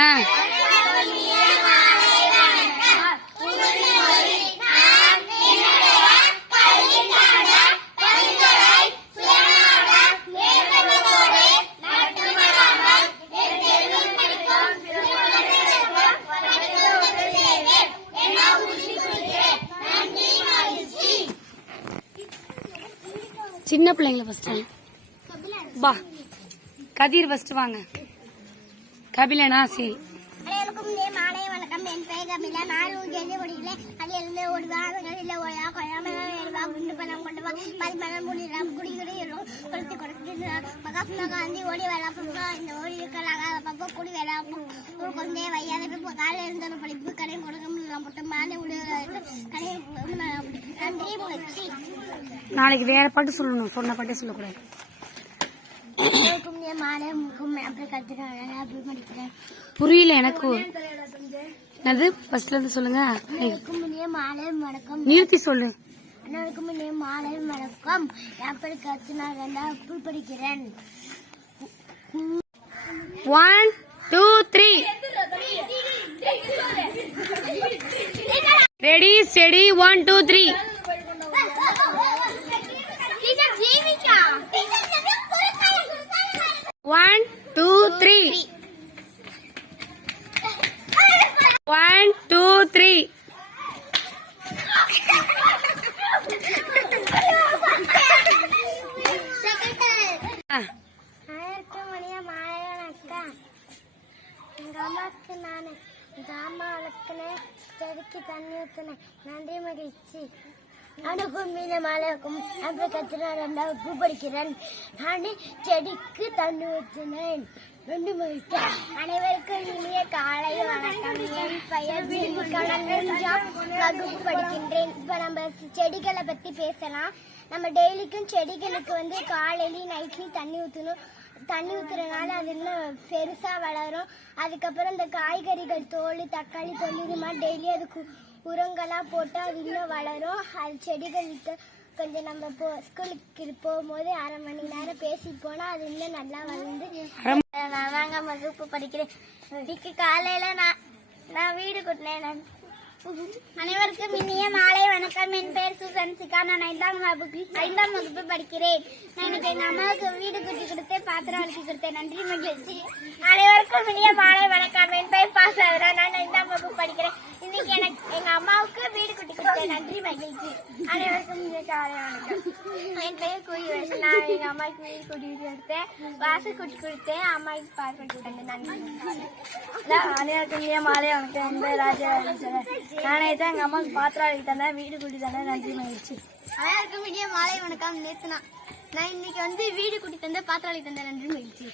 ஆ. சின்ன பிள்ளைங்கள ஃபஸ்ட்டு வா. கதிர் ஃபஸ்ட்டு வாங்க. கபிலனா சரி அனைவருக்கும் மாலை வணக்கம். என் பெயர் கபிலா. நான் உங்கள் முடியல அடியிலிருந்து ஓடுவா இல்லை. ஓயா கொய்யாமல் எழுவா குண்டு பழம் கொண்டு வா பதிமணம் முடியலாம் குடிகளை கொளுத்து கொடுத்து மகாத்மா காந்தி ஓடி வேலாப்புக்கா இந்த ஓடி இருக்கிறாங்க பக்கம் குடி வேலாப்பும் ஒரு கொண்டே வையாத காலையில் இருந்த படிப்பு கடை கொடுக்க மாலை விடு. கடை நன்றி முயற்சி நாளைக்கு வேற பாட்டு சொல்லணும். சொன்ன பாட்டே சொல்லக்கூடாது அனைவருக்கும் இதே மாலை முகம் அப்படி கற்றுக்கிறேன் அப்படி படிக்கிறேன் புரியல எனக்கு. என்னது? ஃபர்ஸ்ட்ல இருந்து சொல்லுங்க. அனைவருக்கும் நிறுத்தி சொல்லு. அண்ணனுக்கு முன்னே மாலை வணக்கம் எப்படி கற்று நான் புல் படிக்கிறேன் one two three ready steady one two three one two three one two three அனைவருக்கும் இனிய மாலை வணக்கம் மாமாவுக்கு நான் ஜாமா வளர்க்கினேன் செடிக்கு தண்ணி ஊற்றினேன் நன்றி மகிழ்ச்சி. அனுக்கும் மீன மாலைக்கும் அப்படி கத்துனா ரெண்டாவது பூ படிக்கிறேன் நான் செடிக்கு தண்ணி ஊற்றினேன் ரெண்டு மகிழ்ச்சி. அனைவருக்கும் இனிய காலை வணக்கம். என் பெயர் வகுப்பு படிக்கின்றேன். இப்போ நம்ம செடிகளை பற்றி பேசலாம். நம்ம டெய்லிக்கும் செடிகளுக்கு வந்து காலையிலையும் நைட்லையும் தண்ணி ஊற்றணும் தண்ணி ஊற்றுறதுனால அது இன்னும் பெருசாக வளரும். அதுக்கப்புறம் இந்த காய்கறிகள் தோல் தக்காளி தோல் இது மாதிரி டெய்லி அதுக்கு உரங்களா போட்டு அது இன்னும் வளரும். அது செடிகளுக்கு கொஞ்சம் நம்ம போ ஸ்கூலுக்கு போகும்போது அரை மணி நேரம் பேசி போனால் அது இன்னும் நல்லா வளர்ந்து நான் தாங்க வகுப்பு படிக்கிறேன். இன்னைக்கு காலையில் நான் நான் வீடு கூட்டினேன் நான். அனைவருக்கும் இனிய மாலை வணக்கம். என் பெயர் சுசன்சிகா நான் ஐந்தாம் வகுப்பு ஐந்தாம் வகுப்பு படிக்கிறேன். நான் இன்னைக்கு எங்க அம்மாவுக்கு வீடு கட்டி கொடுத்தேன் பாத்திரம் அழுத்தி கொடுத்தேன். நன்றி மகிழ்ச்சி. அனைவருக்கும் இனிய மாலை வணக்கம். என் பெயர் பாசவரா நான் ஐந்தாம் வகுப்பு படிக்கிறேன். இன்னைக்கு எனக்கு எங்க அம்மாவுக்கு வீடு நன்றி மகிழ்ச்சி. அனைவருக்கும் இனிய காலை வணக்கம். என் பெயர் கூறி வருஷம் நான் எங்க அம்மாவுக்கு வீடு கட்டி கொடுத்தேன் வாசல் கூட்டி கொடுத்தேன் அம்மாவுக்கு பால் கட்டி கொடுத்தேன் நன்றி அனைவருக்கும் இனிய மாலை வணக்கம். என் பேர் ராஜா நானே தான் எங்க அம்மாவுக்கு பாத்திரம் அழுகி தந்தேன். வீடு கூட்டி தந்தேன். நன்றி மகிழ்ச்சி. அனைவருக்கும் இனிய மாலை வணக்கம். நேத்துனா நான் இன்னைக்கு வந்து வீடு குட்டி தந்த பாத்திரம் தந்தேன். நன்றி மகிழ்ச்சி.